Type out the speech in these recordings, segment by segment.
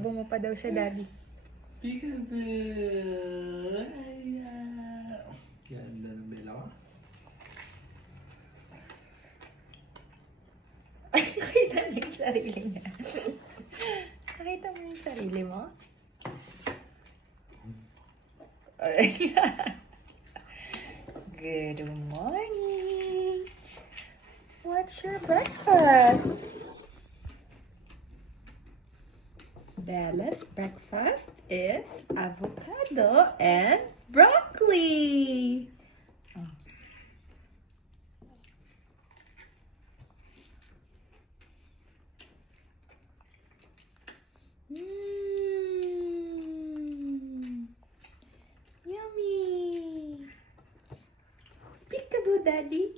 Bungo pa daw siya, Daddy. Peekaboo! Ayan! Ganda ng bela ko. Ay, nakita mo yung sarili niya. Nakita mo yung sarili mo? Ay, good morning! What's your breakfast? Bella's breakfast is avocado and broccoli. Oh. Yummy. Peekaboo, Daddy.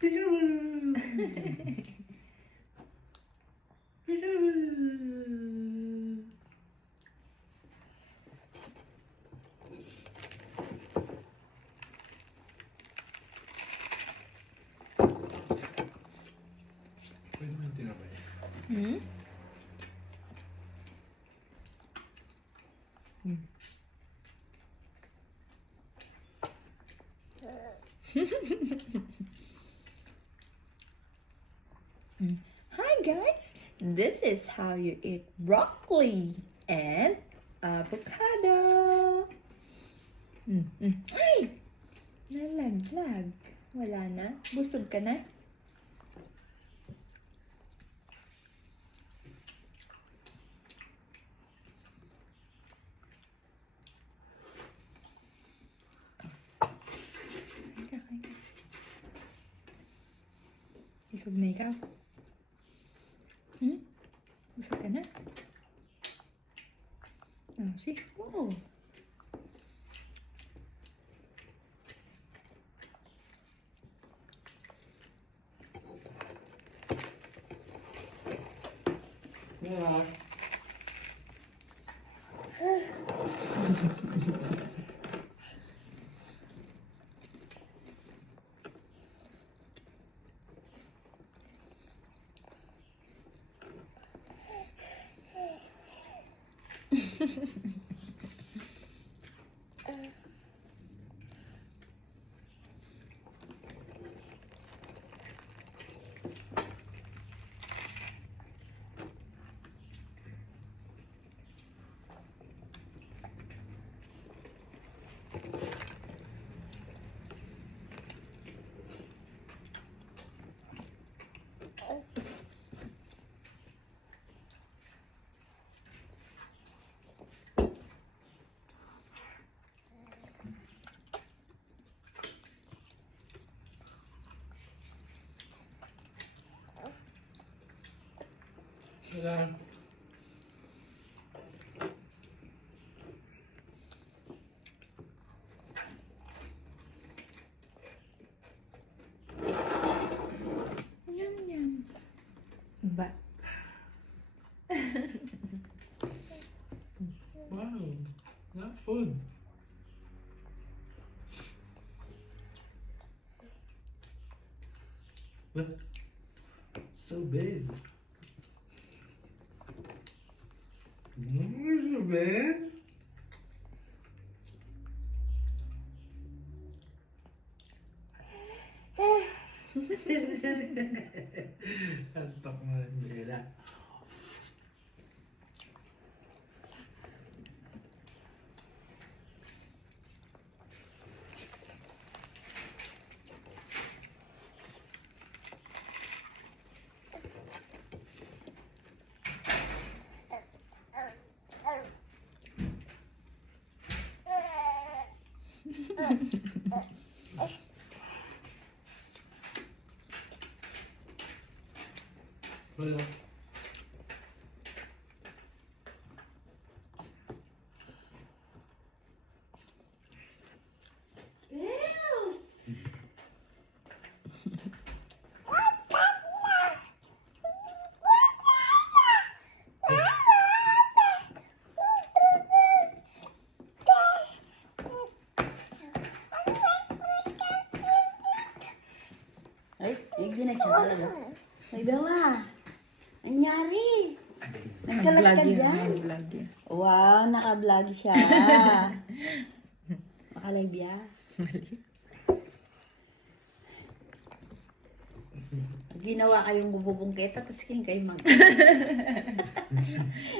Peekaboo! Peekaboo! Pwede mo yung tinapay. Hmm? Hi guys, this is how you eat broccoli and avocado. Ay! Nalaglag. Wala na? Busog ka na? Busog na ikaw? Busog ka na? Oh, she's full. Yeah. Yeah. Yum yum. But Wow, not food. Look, so big. So big. Antok mo ng bela. Wala. Ay, hindi na siya talaga. Ay, Bella. Anyari? Nagkalat ka Mag-vlog dyan. Mag-vlog yan. Wow, naka-vlog siya. Makalive yan. Ginawa kayong bubungketa, tapos kayo mag...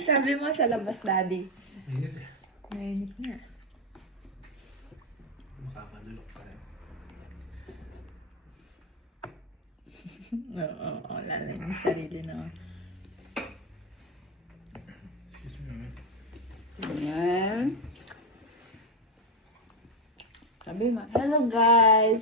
Sabi mo sa labas, daddy. Init. Mainit na. Makamadulok tayo. Oo, lalay yung sarili na. Excuse me, mami. Ayan. Sabi mo, hello guys.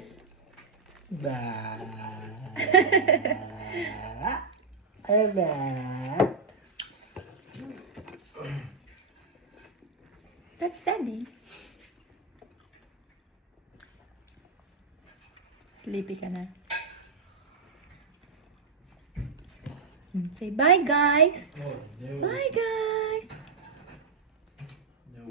That's daddy. Sleepy ka na. Say bye, guys. Oh, there we go. Bye, guys.